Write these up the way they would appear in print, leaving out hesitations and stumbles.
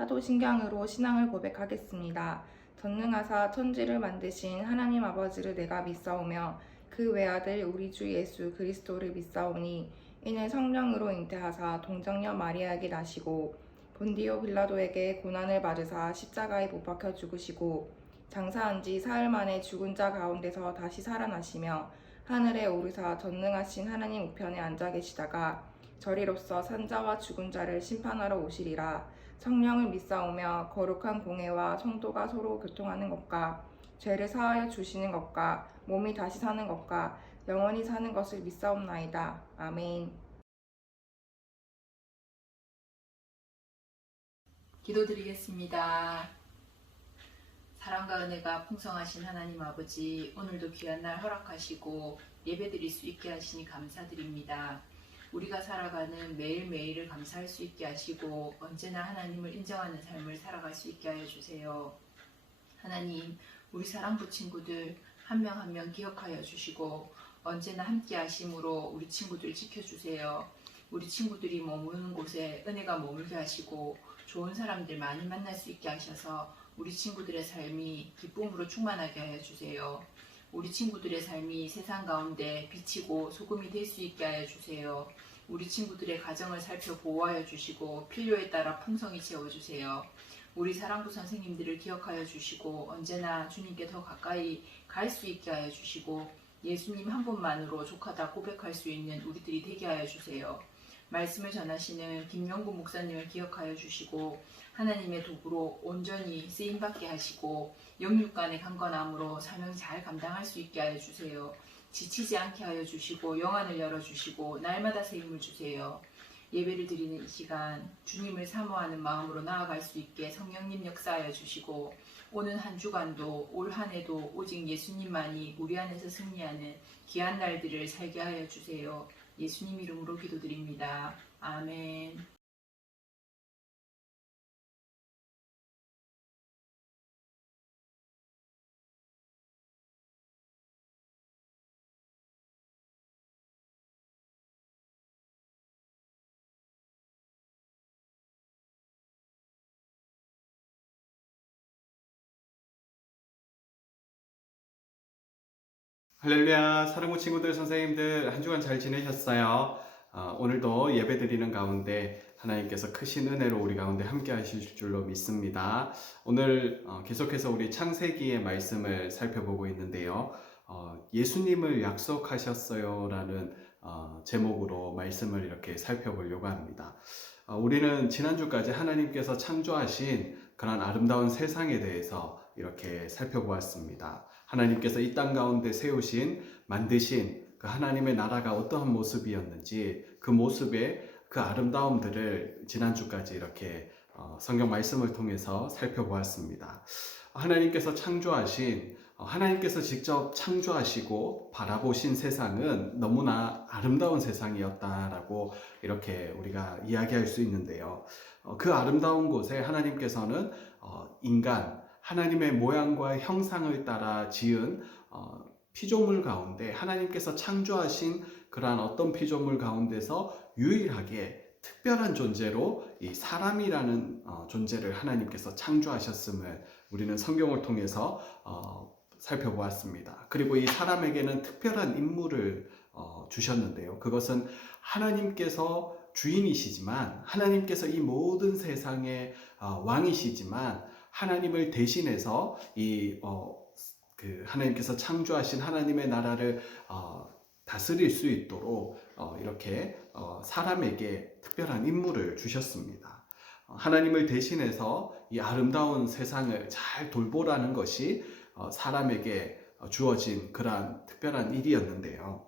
사도신경으로 신앙을 고백하겠습니다. 전능하사 천지를 만드신 하나님 아버지를 내가 믿사오며 그 외아들 우리 주 예수 그리스도를 믿사오니 이는 성령으로 잉태하사 동정녀 마리아에게 나시고 본디오 빌라도에게 고난을 받으사 십자가에 못 박혀 죽으시고 장사한 지 사흘 만에 죽은 자 가운데서 다시 살아나시며 하늘에 오르사 전능하신 하나님 우편에 앉아 계시다가 저리로서 산자와 죽은 자를 심판하러 오시리라. 성령을 믿사오며 거룩한 공회와 성도가 서로 교통하는 것과 죄를 사하여 주시는 것과 몸이 다시 사는 것과 영원히 사는 것을 믿사옵나이다. 아멘. 기도드리겠습니다. 사랑과 은혜가 풍성하신 하나님 아버지, 오늘도 귀한 날 허락하시고 예배드릴 수 있게 하시니 감사드립니다. 우리가 살아가는 매일매일을 감사할 수 있게 하시고 언제나 하나님을 인정하는 삶을 살아갈 수 있게 하여 주세요. 하나님, 우리 사랑부 친구들 한 명 한 명 기억하여 주시고 언제나 함께 하심으로 우리 친구들 지켜주세요. 우리 친구들이 머무는 곳에 은혜가 머물게 하시고 좋은 사람들 많이 만날 수 있게 하셔서 우리 친구들의 삶이 기쁨으로 충만하게 하여 주세요. 우리 친구들의 삶이 세상 가운데 비치고 소금이 될 수 있게 하여 주세요. 우리 친구들의 가정을 살펴 보호하여 주시고 필요에 따라 풍성히 채워주세요. 우리 사랑부 선생님들을 기억하여 주시고 언제나 주님께 더 가까이 갈 수 있게 하여 주시고 예수님 한 분만으로 족하다 고백할 수 있는 우리들이 되게 하여 주세요. 말씀을 전하시는 김명구 목사님을 기억하여 주시고 하나님의 도구로 온전히 쓰임받게 하시고 영육간의 강건함으로 사명 잘 감당할 수 있게 하여 주세요. 지치지 않게 하여 주시고 영안을 열어주시고 날마다 새 힘을 주세요. 예배를 드리는 이 시간 주님을 사모하는 마음으로 나아갈 수 있게 성령님 역사하여 주시고 오는 한 주간도 올 한 해도 오직 예수님만이 우리 안에서 승리하는 귀한 날들을 살게 하여 주세요. 예수님 이름으로 기도드립니다. 아멘. 할렐루야, 사랑부 친구들, 선생님들, 한 주간 잘 지내셨어요? 오늘도 예배 드리는 가운데 하나님께서 크신 은혜로 우리 가운데 함께 하실 줄로 믿습니다. 오늘 계속해서 우리 창세기의 말씀을 살펴보고 있는데요. 예수님을 약속하셨어요 라는 제목으로 말씀을 이렇게 살펴보려고 합니다. 우리는 지난주까지 하나님께서 창조하신 그런 아름다운 세상에 대해서 이렇게 살펴보았습니다. 하나님께서 이 땅 가운데 세우신, 만드신 그 하나님의 나라가 어떠한 모습이었는지 그 모습의 그 아름다움들을 지난주까지 이렇게 성경 말씀을 통해서 살펴보았습니다. 하나님께서 창조하신, 하나님께서 직접 창조하시고 바라보신 세상은 너무나 아름다운 세상이었다라고 이렇게 우리가 이야기할 수 있는데요. 그 아름다운 곳에 하나님께서는 인간, 하나님의 모양과 형상을 따라 지은 피조물 가운데 하나님께서 창조하신 그러한 어떤 피조물 가운데서 유일하게 특별한 존재로 이 사람이라는 존재를 하나님께서 창조하셨음을 우리는 성경을 통해서 살펴보았습니다. 그리고 이 사람에게는 특별한 임무를 주셨는데요. 그것은 하나님께서 주인이시지만 하나님께서 이 모든 세상의 왕이시지만 하나님을 대신해서 하나님께서 창조하신 하나님의 나라를 다스릴 수 있도록 이렇게 사람에게 특별한 임무를 주셨습니다. 하나님을 대신해서 이 아름다운 세상을 잘 돌보라는 것이 사람에게 주어진 그러한 특별한 일이었는데요.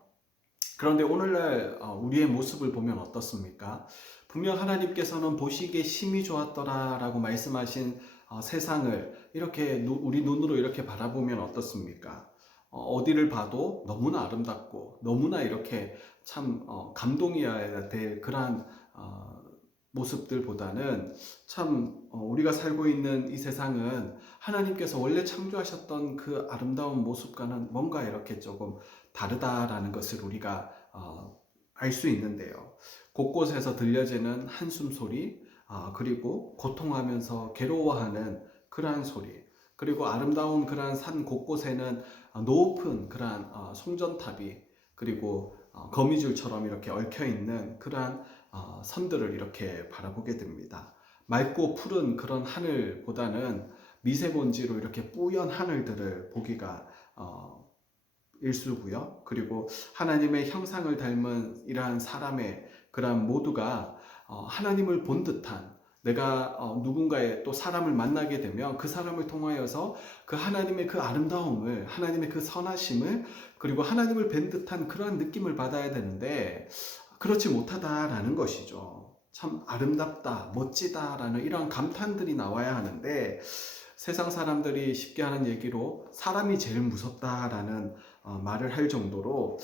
그런데 오늘날 우리의 모습을 보면 어떻습니까? 분명 하나님께서는 보시기에 심히 좋았더라라고 말씀하신 세상을 이렇게 우리 눈으로 이렇게 바라보면 어떻습니까? 어디를 봐도 너무나 아름답고 너무나 이렇게 참 감동이어야 될 그러한 모습들보다는 참 우리가 살고 있는 이 세상은 하나님께서 원래 창조하셨던 그 아름다운 모습과는 뭔가 이렇게 조금 다르다라는 것을 우리가 알 수 있는데요. 곳곳에서 들려지는 한숨 소리, 그리고 고통하면서 괴로워하는 그러한 소리, 그리고 아름다운 그러한 산 곳곳에는 높은 그러한 송전탑이, 그리고 거미줄처럼 이렇게 얽혀 있는 그러한 선들을 이렇게 바라보게 됩니다. 맑고 푸른 그런 하늘보다는 미세먼지로 이렇게 뿌연 하늘들을 보기가 일수고요. 그리고 하나님의 형상을 닮은 이러한 사람의 그러한 모두가 하나님을 본 듯한, 내가 누군가의 또 사람을 만나게 되면 그 사람을 통하여서 그 하나님의 그 아름다움을, 하나님의 그 선하심을, 그리고 하나님을 뵌 듯한 그러한 느낌을 받아야 되는데 그렇지 못하다라는 것이죠. 참 아름답다, 멋지다라는 이러한 감탄들이 나와야 하는데, 세상 사람들이 쉽게 하는 얘기로 사람이 제일 무섭다라는 말을 할 정도로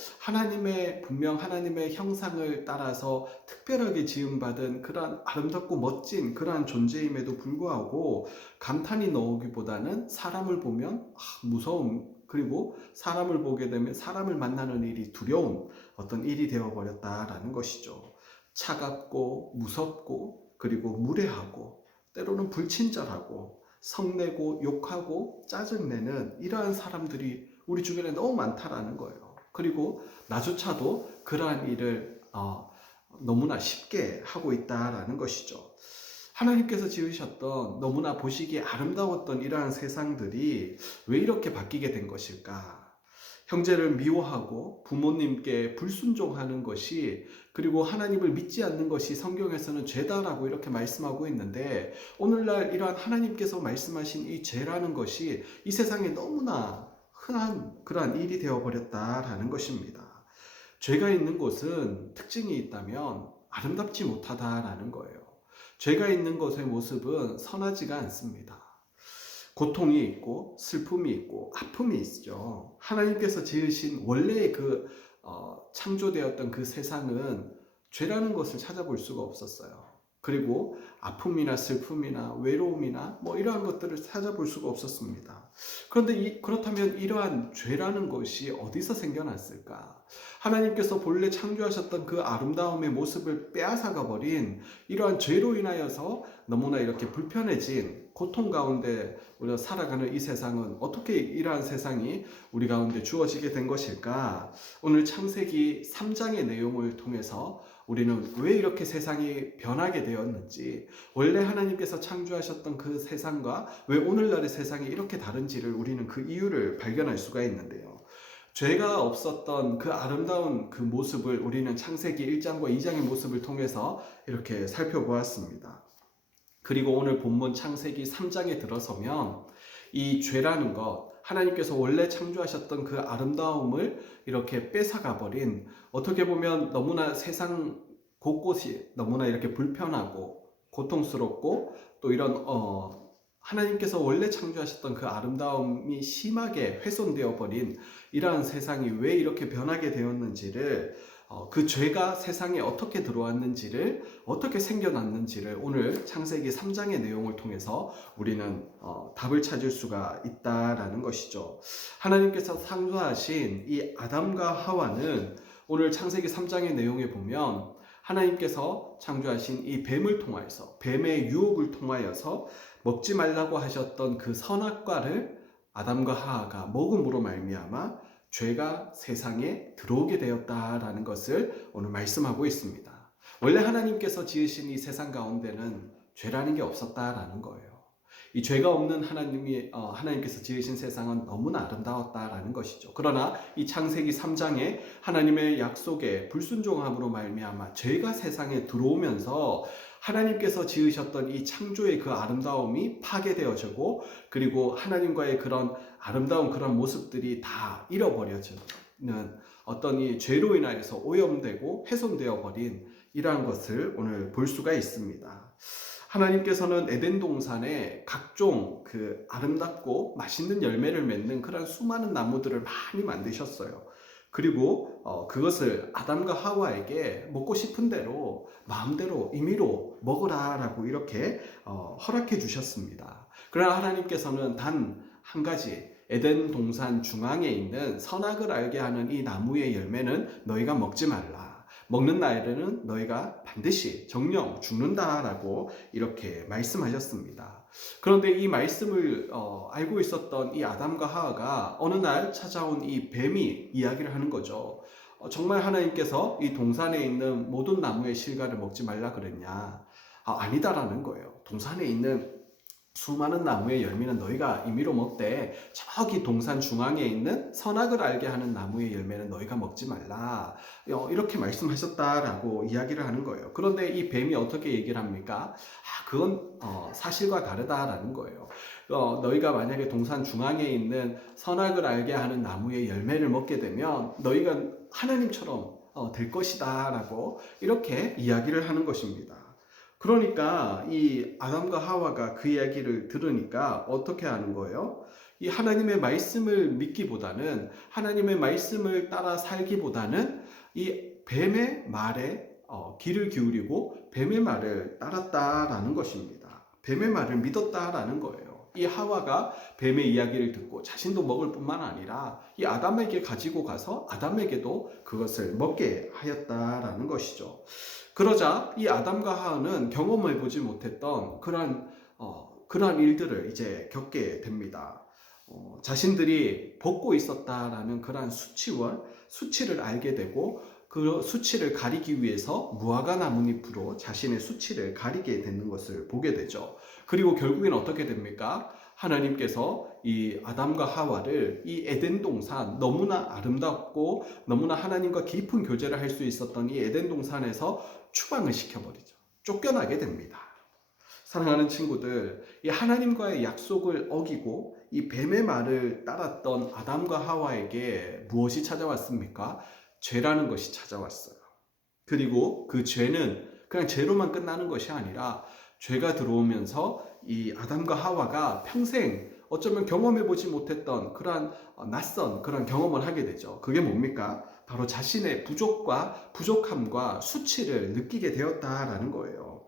분명 하나님의 형상을 따라서 특별하게 지음받은 그러한 아름답고 멋진 그러한 존재임에도 불구하고 감탄이 나오기보다는 사람을 보면 무서움, 그리고 사람을 보게 되면 사람을 만나는 일이 두려운 어떤 일이 되어버렸다라는 것이죠. 차갑고 무섭고, 그리고 무례하고, 때로는 불친절하고, 성내고 욕하고 짜증내는 이러한 사람들이 우리 주변에 너무 많다라는 거예요. 그리고 나조차도 그러한 일을 너무나 쉽게 하고 있다라는 것이죠. 하나님께서 지으셨던 너무나 보시기에 아름다웠던 이러한 세상들이 왜 이렇게 바뀌게 된 것일까? 형제를 미워하고 부모님께 불순종하는 것이, 그리고 하나님을 믿지 않는 것이 성경에서는 죄다라고 이렇게 말씀하고 있는데, 오늘날 이러한 하나님께서 말씀하신 이 죄라는 것이 이 세상에 너무나 흔한 그러한 일이 되어버렸다라는 것입니다. 죄가 있는 곳은 특징이 있다면 아름답지 못하다라는 거예요. 죄가 있는 것의 모습은 선하지가 않습니다. 고통이 있고 슬픔이 있고 아픔이 있죠. 하나님께서 지으신 원래의 창조되었던 그 세상은 죄라는 것을 찾아볼 수가 없었어요. 그리고 아픔이나 슬픔이나 외로움이나 이러한 것들을 찾아볼 수가 없었습니다. 그런데 그렇다면 이러한 죄라는 것이 어디서 생겨났을까? 하나님께서 본래 창조하셨던 그 아름다움의 모습을 빼앗아가 버린 이러한 죄로 인하여서 너무나 이렇게 불편해진 고통 가운데 우리가 살아가는 이 세상은 어떻게 이러한 세상이 우리 가운데 주어지게 된 것일까? 오늘 창세기 3장의 내용을 통해서 우리는 왜 이렇게 세상이 변하게 되었는지, 원래 하나님께서 창조하셨던 그 세상과 왜 오늘날의 세상이 이렇게 다른지를 우리는 그 이유를 발견할 수가 있는데요. 죄가 없었던 그 아름다운 그 모습을 우리는 창세기 1장과 2장의 모습을 통해서 이렇게 살펴보았습니다. 그리고 오늘 본문 창세기 3장에 들어서면 이 죄라는 것, 하나님께서 원래 창조하셨던 그 아름다움을 이렇게 뺏어가 버린, 어떻게 보면 너무나 세상 곳곳이 너무나 이렇게 불편하고 고통스럽고, 또 이런 하나님께서 원래 창조하셨던 그 아름다움이 심하게 훼손되어 버린 이러한 세상이 왜 이렇게 변하게 되었는지를, 그 죄가 세상에 어떻게 들어왔는지를, 어떻게 생겨났는지를 오늘 창세기 3장의 내용을 통해서 우리는 답을 찾을 수가 있다라는 것이죠. 하나님께서 창조하신 이 아담과 하와는 오늘 창세기 3장의 내용에 보면 하나님께서 창조하신 이 뱀을 통하여서, 뱀의 유혹을 통하여서 먹지 말라고 하셨던 그 선악과를 아담과 하와가 먹음으로 말미암아 죄가 세상에 들어오게 되었다라는 것을 오늘 말씀하고 있습니다. 원래 하나님께서 지으신 이 세상 가운데는 죄라는 게 없었다라는 거예요. 이 죄가 없는 하나님께서 지으신 세상은 너무나 아름다웠다라는 것이죠. 그러나 이 창세기 3장에 하나님의 약속에 불순종함으로 말미암아 죄가 세상에 들어오면서 하나님께서 지으셨던 이 창조의 그 아름다움이 파괴되어지고, 그리고 하나님과의 그런 아름다운 그런 모습들이 다 잃어버려지는 어떤 이 죄로 인하여서 오염되고 훼손되어 버린 이러한 것을 오늘 볼 수가 있습니다. 하나님께서는 에덴 동산에 각종 그 아름답고 맛있는 열매를 맺는 그런 수많은 나무들을 많이 만드셨어요. 그리고 그것을 아담과 하와에게 먹고 싶은 대로 마음대로 임의로 먹으라라고 이렇게 허락해 주셨습니다. 그러나 하나님께서는 단 한 가지, 에덴 동산 중앙에 있는 선악을 알게 하는 이 나무의 열매는 너희가 먹지 말라. 먹는 날에는 너희가 반드시 정령 죽는다라고 이렇게 말씀하셨습니다. 그런데 이 말씀을 알고 있었던 이 아담과 하와가 어느 날 찾아온 이 뱀이 이야기를 하는 거죠. 정말 하나님께서 이 동산에 있는 모든 나무의 실과를 먹지 말라 그랬냐? 아니다라는 거예요. 동산에 있는 수많은 나무의 열매는 너희가 임의로 먹되 저기 동산 중앙에 있는 선악을 알게 하는 나무의 열매는 너희가 먹지 말라. 이렇게 말씀하셨다라고 이야기를 하는 거예요. 그런데 이 뱀이 어떻게 얘기를 합니까? 그건 사실과 다르다라는 거예요. 너희가 만약에 동산 중앙에 있는 선악을 알게 하는 나무의 열매를 먹게 되면 너희가 하나님처럼 될 것이다 라고 이렇게 이야기를 하는 것입니다. 그러니까 이 아담과 하와가 그 이야기를 들으니까 어떻게 하는 거예요? 이 하나님의 말씀을 믿기보다는, 하나님의 말씀을 따라 살기보다는 이 뱀의 말에 귀를 기울이고 뱀의 말을 따랐다라는 것입니다. 뱀의 말을 믿었다라는 거예요. 이 하와가 뱀의 이야기를 듣고 자신도 먹을 뿐만 아니라 이 아담에게 가지고 가서 아담에게도 그것을 먹게 하였다라는 것이죠. 그러자 이 아담과 하와는 경험해 보지 못했던 그러한 일들을 이제 겪게 됩니다. 자신들이 벗고 있었다라는 그러한 수치를 알게 되고 그 수치를 가리기 위해서 무화과 나뭇잎으로 자신의 수치를 가리게 되는 것을 보게 되죠. 그리고 결국엔 어떻게 됩니까? 하나님께서 이 아담과 하와를 이 에덴 동산, 너무나 아름답고 너무나 하나님과 깊은 교제를 할 수 있었던 이 에덴 동산에서 추방을 시켜버리죠. 쫓겨나게 됩니다. 사랑하는 친구들, 이 하나님과의 약속을 어기고 이 뱀의 말을 따랐던 아담과 하와에게 무엇이 찾아왔습니까? 죄라는 것이 찾아왔어요. 그리고 그 죄는 그냥 죄로만 끝나는 것이 아니라 죄가 들어오면서 이 아담과 하와가 평생 어쩌면 경험해보지 못했던 그러한 낯선 그런 경험을 하게 되죠. 그게 뭡니까? 바로 자신의 부족함과 수치를 느끼게 되었다라는 거예요.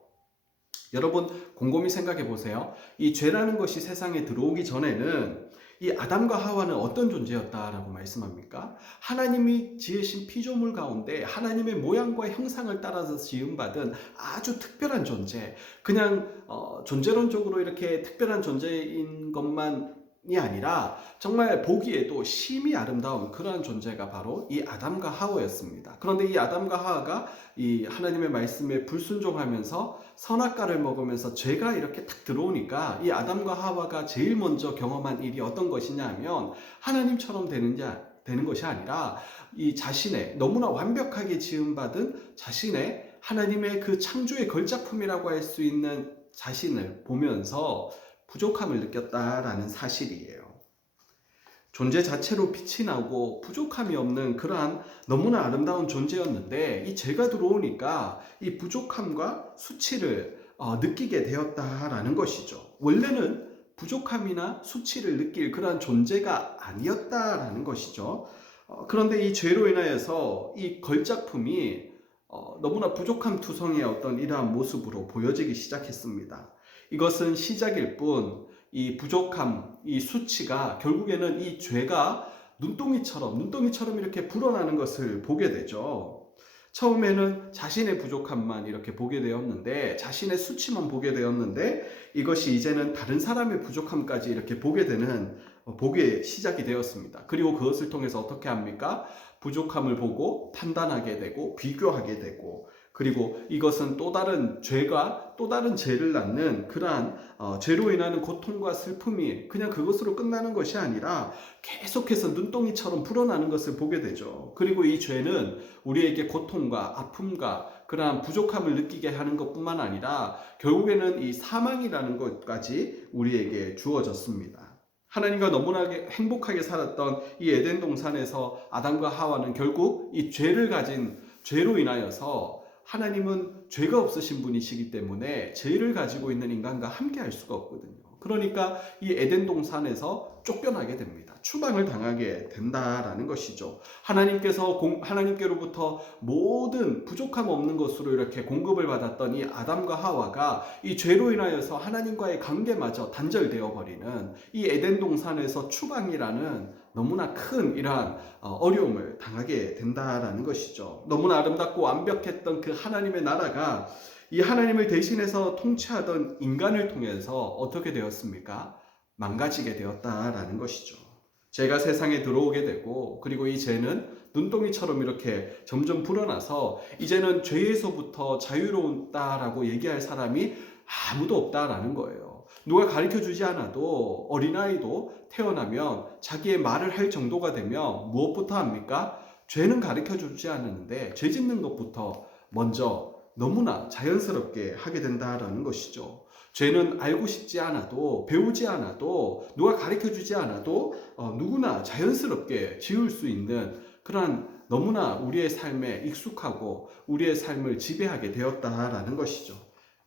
여러분 곰곰이 생각해 보세요. 이 죄라는 것이 세상에 들어오기 전에는 이 아담과 하와는 어떤 존재였다라고 말씀합니까? 하나님이 지으신 피조물 가운데 하나님의 모양과 형상을 따라서 지음받은 아주 특별한 존재, 그냥 존재론적으로 이렇게 특별한 존재인 것만이 아니라 정말 보기에도 심히 아름다운 그러한 존재가 바로 이 아담과 하와였습니다. 그런데 이 아담과 하와가 이 하나님의 말씀에 불순종하면서 선악과를 먹으면서 죄가 이렇게 탁 들어오니까 이 아담과 하와가 제일 먼저 경험한 일이 어떤 것이냐 하면 하나님처럼 되는 것이 아니라 이 자신의 너무나 완벽하게 지음받은 자신의 하나님의 그 창조의 걸작품이라고 할 수 있는 자신을 보면서 부족함을 느꼈다라는 사실이에요. 존재 자체로 빛이 나고 부족함이 없는 그러한 너무나 아름다운 존재였는데 이 죄가 들어오니까 이 부족함과 수치를 느끼게 되었다라는 것이죠. 원래는 부족함이나 수치를 느낄 그러한 존재가 아니었다라는 것이죠. 그런데 이 죄로 인하여서 이 걸작품이 너무나 부족함 투성이의 어떤 이러한 모습으로 보여지기 시작했습니다. 이것은 시작일 뿐 이 부족함, 이 수치가 결국에는 이 죄가 눈동이처럼 이렇게 불어나는 것을 보게 되죠. 처음에는 자신의 부족함만 이렇게 보게 되었는데, 자신의 수치만 보게 되었는데, 이것이 이제는 다른 사람의 부족함까지 이렇게 보게 시작이 되었습니다. 그리고 그것을 통해서 어떻게 합니까? 부족함을 보고 판단하게 되고 비교하게 되고, 그리고 이것은 또 다른 죄가 또 다른 죄를 낳는 그러한 죄로 인하는 고통과 슬픔이 그냥 그것으로 끝나는 것이 아니라 계속해서 눈동이처럼 불어나는 것을 보게 되죠. 그리고 이 죄는 우리에게 고통과 아픔과 그러한 부족함을 느끼게 하는 것뿐만 아니라 결국에는 이 사망이라는 것까지 우리에게 주어졌습니다. 하나님과 너무나 행복하게 살았던 이 에덴 동산에서 아담과 하와는 결국 이 죄로 인하여서 하나님은 죄가 없으신 분이시기 때문에 죄를 가지고 있는 인간과 함께 할 수가 없거든요. 그러니까 이 에덴 동산에서 쫓겨나게 됩니다. 추방을 당하게 된다라는 것이죠. 하나님께로부터 모든 부족함 없는 것으로 이렇게 공급을 받았던 이 아담과 하와가 이 죄로 인하여서 하나님과의 관계마저 단절되어 버리는 이 에덴 동산에서 추방이라는 너무나 큰 이러한 어려움을 당하게 된다라는 것이죠. 너무나 아름답고 완벽했던 그 하나님의 나라가 이 하나님을 대신해서 통치하던 인간을 통해서 어떻게 되었습니까? 망가지게 되었다라는 것이죠. 죄가 세상에 들어오게 되고, 그리고 이 죄는 눈덩이처럼 이렇게 점점 불어나서 이제는 죄에서부터 자유로웠다라고 얘기할 사람이 아무도 없다라는 거예요. 누가 가르쳐 주지 않아도 어린아이도 태어나면 자기의 말을 할 정도가 되면 무엇부터 합니까? 죄는 가르쳐 주지 않았는데 죄 짓는 것부터 먼저 너무나 자연스럽게 하게 된다라는 것이죠. 죄는 알고 싶지 않아도, 배우지 않아도, 누가 가르쳐 주지 않아도 누구나 자연스럽게 지을 수 있는 그러한 너무나 우리의 삶에 익숙하고 우리의 삶을 지배하게 되었다라는 것이죠.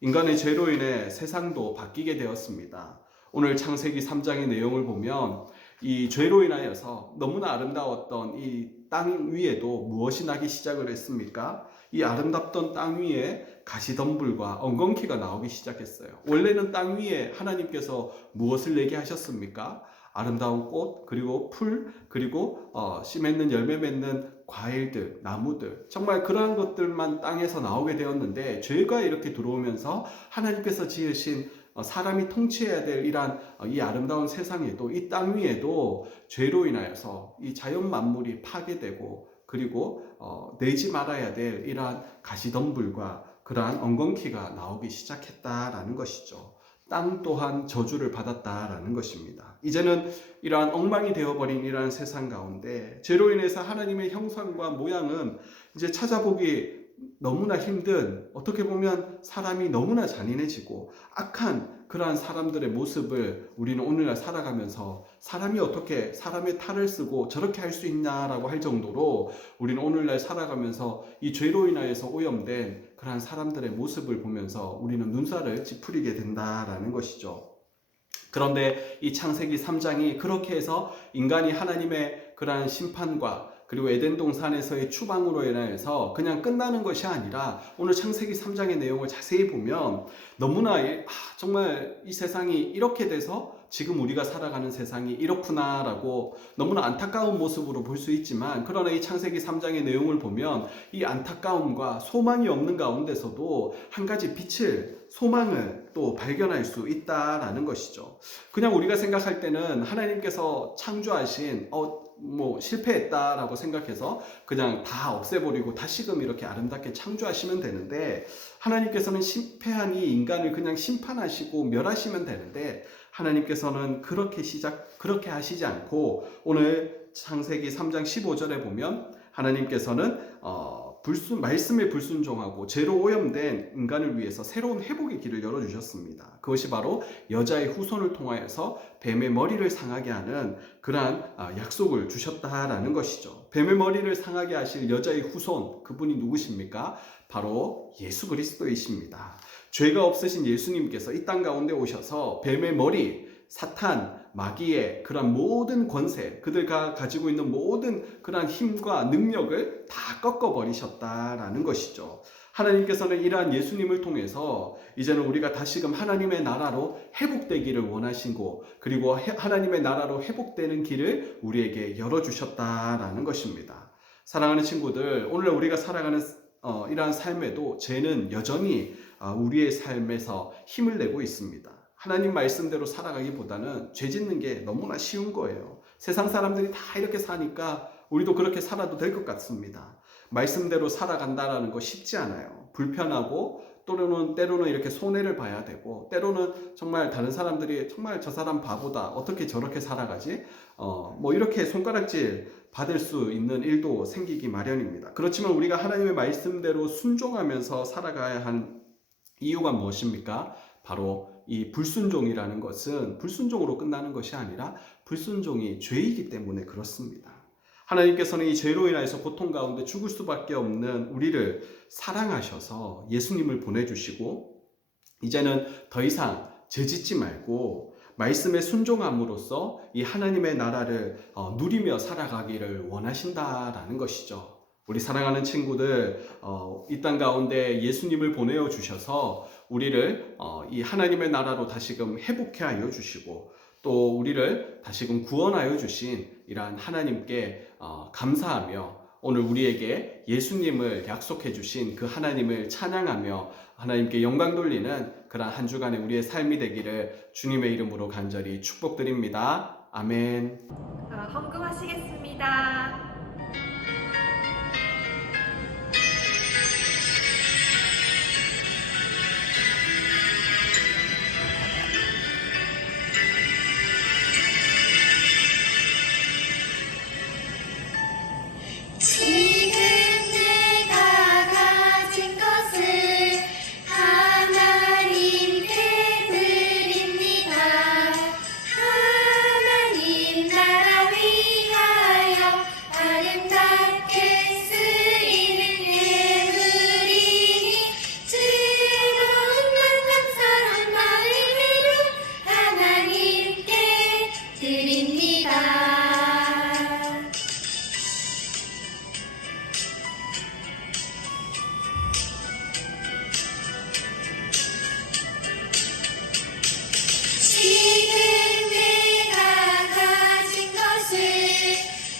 인간의 죄로 인해 세상도 바뀌게 되었습니다. 오늘 창세기 3장의 내용을 보면 이 죄로 인하여서 너무나 아름다웠던 이 땅 위에도 무엇이 나기 시작을 했습니까? 이 아름답던 땅 위에 가시덤불과 엉겅퀴가 나오기 시작했어요. 원래는 땅 위에 하나님께서 무엇을 내게 하셨습니까? 아름다운 꽃, 그리고 풀, 그리고 씨 맺는 열매 맺는 과일들, 나무들, 정말 그러한 것들만 땅에서 나오게 되었는데 죄가 이렇게 들어오면서 하나님께서 지으신 사람이 통치해야 될 이러한 이 아름다운 세상에도, 이 땅 위에도 죄로 인하여서 이 자연 만물이 파괴되고, 그리고 내지 말아야 될 이러한 가시덤불과 그러한 엉겅퀴가 나오기 시작했다라는 것이죠. 땅 또한 저주를 받았다라는 것입니다. 이제는 이러한 엉망이 되어버린 이러한 세상 가운데 죄로 인해서 하나님의 형상과 모양은 이제 찾아보기 너무나 힘든, 어떻게 보면 사람이 너무나 잔인해지고 악한 그러한 사람들의 모습을 우리는 오늘날 살아가면서 사람이 어떻게 사람의 탈을 쓰고 저렇게 할 수 있냐라고 할 정도로 우리는 오늘날 살아가면서 이 죄로 인하여서 오염된 그러한 사람들의 모습을 보면서 우리는 눈살을 찌푸리게 된다라는 것이죠. 그런데 이 창세기 3장이 그렇게 해서 인간이 하나님의 그러한 심판과 그리고 에덴 동산에서의 추방으로 인해서 그냥 끝나는 것이 아니라 오늘 창세기 3장의 내용을 자세히 보면 너무나 정말 이 세상이 이렇게 돼서 지금 우리가 살아가는 세상이 이렇구나라고 너무나 안타까운 모습으로 볼 수 있지만, 그러나 이 창세기 3장의 내용을 보면 이 안타까움과 소망이 없는 가운데서도 한 가지 빛을, 소망을 또 발견할 수 있다라는 것이죠. 그냥 우리가 생각할 때는 하나님께서 창조하신 실패했다라고 생각해서 그냥 다 없애버리고 다시금 이렇게 아름답게 창조하시면 되는데, 하나님께서는 실패한 이 인간을 그냥 심판하시고 멸하시면 되는데 하나님께서는 그렇게 하시지 않고 오늘 창세기 3장 15절에 보면 하나님께서는 말씀에 불순종하고 죄로 오염된 인간을 위해서 새로운 회복의 길을 열어주셨습니다. 그것이 바로 여자의 후손을 통하여서 뱀의 머리를 상하게 하는 그러한 약속을 주셨다라는 것이죠. 뱀의 머리를 상하게 하실 여자의 후손, 그분이 누구십니까? 바로 예수 그리스도이십니다. 죄가 없으신 예수님께서 이 땅 가운데 오셔서 뱀의 머리, 사탄, 마귀의 그런 모든 권세, 그들가 가지고 있는 모든 그런 힘과 능력을 다 꺾어버리셨다라는 것이죠. 하나님께서는 이러한 예수님을 통해서 이제는 우리가 다시금 하나님의 나라로 회복되기를 원하시고, 그리고 하나님의 나라로 회복되는 길을 우리에게 열어주셨다라는 것입니다. 사랑하는 친구들, 오늘 우리가 살아가는 이러한 삶에도 죄는 여전히 우리의 삶에서 힘을 내고 있습니다. 하나님 말씀대로 살아가기보다는 죄 짓는 게 너무나 쉬운 거예요. 세상 사람들이 다 이렇게 사니까 우리도 그렇게 살아도 될 것 같습니다. 말씀대로 살아간다라는 거 쉽지 않아요. 불편하고 때로는 이렇게 손해를 봐야 되고, 때로는 정말 다른 사람들이 정말 저 사람 바보다, 어떻게 저렇게 살아가지? 이렇게 손가락질 받을 수 있는 일도 생기기 마련입니다. 그렇지만 우리가 하나님의 말씀대로 순종하면서 살아가야 한 이유가 무엇입니까? 바로 이 불순종이라는 것은 불순종으로 끝나는 것이 아니라 불순종이 죄이기 때문에 그렇습니다. 하나님께서는 이 죄로 인해서 고통 가운데 죽을 수밖에 없는 우리를 사랑하셔서 예수님을 보내주시고, 이제는 더 이상 죄 짓지 말고 말씀에 순종함으로써 이 하나님의 나라를 누리며 살아가기를 원하신다라는 것이죠. 우리 사랑하는 친구들, 이 땅 가운데 예수님을 보내어 주셔서 우리를 이 하나님의 나라로 다시금 회복해 하여 주시고, 또 우리를 다시금 구원하여 주신 이러한 하나님께 감사하며 오늘 우리에게 예수님을 약속해 주신 그 하나님을 찬양하며 하나님께 영광 돌리는 그러한 한 주간의 우리의 삶이 되기를 주님의 이름으로 간절히 축복드립니다. 아멘. 헌금하시겠습니다. 지금 내가 가진 것을 하나님께 드립니다. 하나님 나라 위하여 아름답게 쓰이는 예물이니 즐거운 감사한 마음으로 하나님께 드립니다. 지금 내가 가진 것을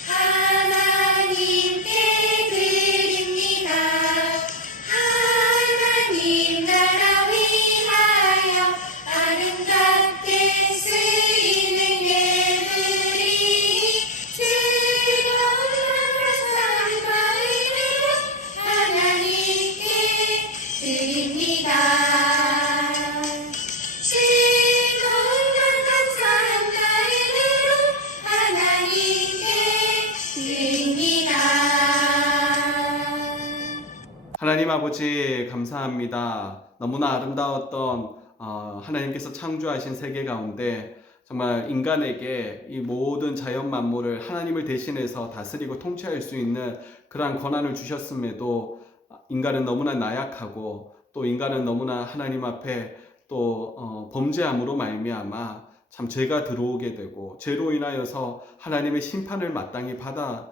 하나님께 드립니다. 하나님 나라 위하여 아름답게 쓰이는 예물이니 즐거운 감사한 마음으로 하나님께 드립니다. 즐거운 감사한 마음으로 하나님께 드립니다. 하나님 아버지 감사합니다. 너무나 아름다웠던 하나님께서 창조하신 세계 가운데 정말 인간에게 이 모든 자연 만물을 하나님을 대신해서 다스리고 통치할 수 있는 그러한 권한을 주셨음에도 인간은 너무나 나약하고 또 인간은 너무나 하나님 앞에 또 범죄함으로 말미암아 참 죄가 들어오게 되고 죄로 인하여서 하나님의 심판을 마땅히 받아야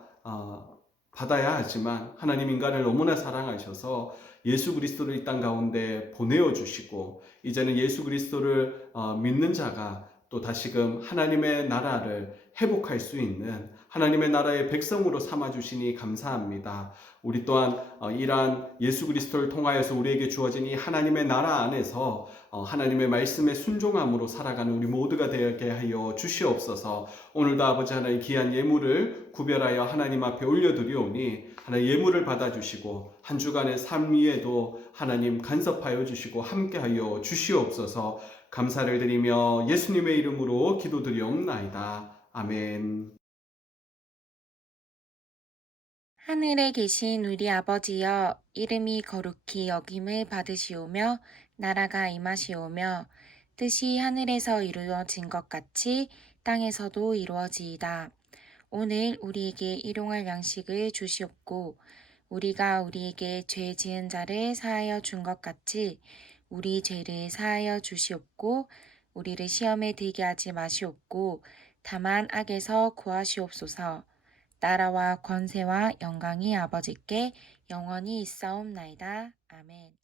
하지만 하나님 인간을 너무나 사랑하셔서 예수 그리스도를 이 땅 가운데 보내어 주시고 이제는 예수 그리스도를 믿는 자가 또 다시금 하나님의 나라를 회복할 수 있는 하나님의 나라의 백성으로 삼아 주시니 감사합니다. 우리 또한 이러한 예수 그리스도를 통하여서 우리에게 주어진 이 하나님의 나라 안에서 하나님의 말씀에 순종함으로 살아가는 우리 모두가 되게 하여 주시옵소서. 오늘도 아버지 하나님 귀한 예물을 구별하여 하나님 앞에 올려드리오니 하나님 예물을 받아주시고 한 주간의 삶 위에도 하나님 간섭하여 주시고 함께하여 주시옵소서. 감사를 드리며 예수님의 이름으로 기도드리옵나이다. 아멘. 하늘에 계신 우리 아버지여, 이름이 거룩히 여김을 받으시오며 나라가 임하시오며 뜻이 하늘에서 이루어진 것 같이 땅에서도 이루어지이다. 오늘 우리에게 일용할 양식을 주시옵고 우리가 우리에게 죄 지은 자를 사하여 준 것 같이 우리 죄를 사하여 주시옵고 우리를 시험에 들게 하지 마시옵고 다만 악에서 구하시옵소서. 나라와 권세와 영광이 아버지께 영원히 있사옵나이다. 아멘.